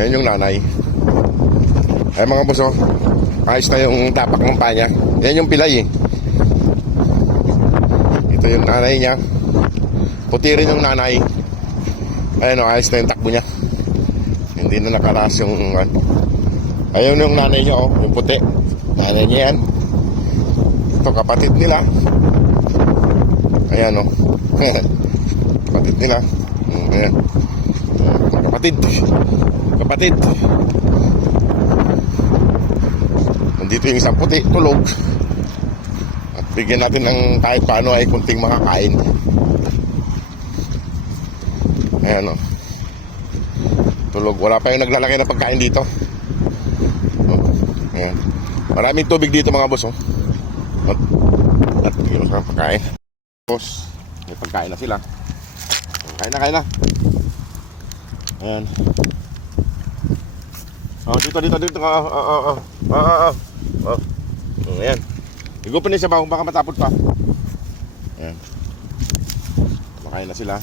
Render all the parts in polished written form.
Ayan yung nanay. Ay mga boss, oh. Ayos na yung tapak ng paa niya. Yan yung pilay eh. Ito yung nanay niya. Puti rin yung nanay. Ayan, oh, ayos na yung takbo niya. Hindi na nakaras yung ayun yung nanay niya, oh, yung puti. Nanay niya yan. Ito kapatid nila. Ayan, oh. Kapatid nila. Ayan. Kapatid. Nandito yung isang puti, tulog. At bigyan natin ng kahit paano ay kunting makakain. Ayan, oh. Tulog. Wala pa yung naglalaki na pagkain dito. Ayan. Maraming tubig dito mga boss, oh. At yung pagkain. Boss, may pagkain na sila. Kain na. Ayan. Oh, dito. Ayan. Higupin niya siya baka matapot pa. Ayan. Makain na sila.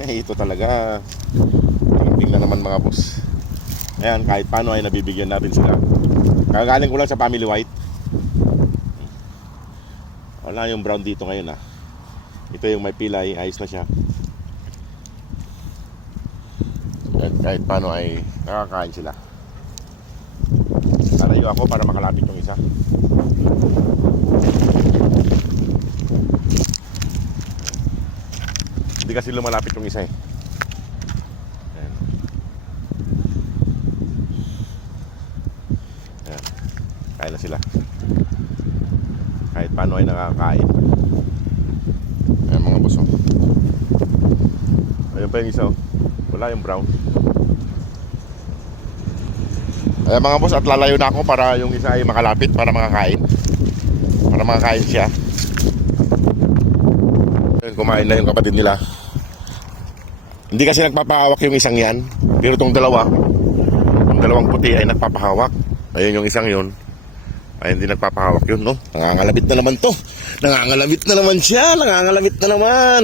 Ito talaga. Tingnan naman mga boss. Ayan, kahit paano ay nabibigyan natin sila. Kagaling ko lang sa Family White. Wala yung brown dito ngayon ah. Ito yung may pilay, ayos na siya. Kahit paano ay nakakain sila. Lalayo ako para makalapit yung isa. Hindi kasi lumalapit yung isa eh. Ayan. Ayan. Kain na sila. Kahit paano ay nakakain. Ayan mga boss, oh. Ayun pa yung isa, oh. Wala yung brown. Ayan mga boss, at lalayo na ako para yung isa ay makalapit para makakain. Para makakain siya. Ayun, kumain na yung kapatid nila. Hindi kasi nagpapahawak yung isang yan. Pero itong dalawang puti ay nagpapahawak. Ayun yung isang yun ay hindi nagpapahawak yun, no? Nangangalabit na naman to. Nangangalabit na naman siya. Nangangalabit na naman.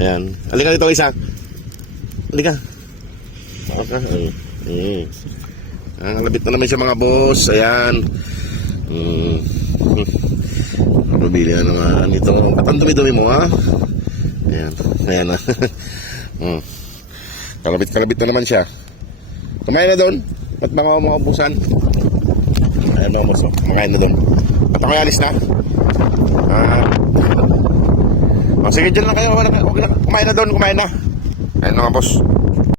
Ayan. Halika dito isa. Halika. Nangangalabit na naman siya mga boss. Ayan. Pabili na naman ito. Patandumi-dumi mo ha. Ayan. Ayan na. Kalabit na naman siya. Kumain na doon. Ba't mga busan? Ayan mga boss. Kumain na doon. At ako alis na. Sige, dyan lang kayo. Kumain na doon. Kumain na. Ayan mga boss.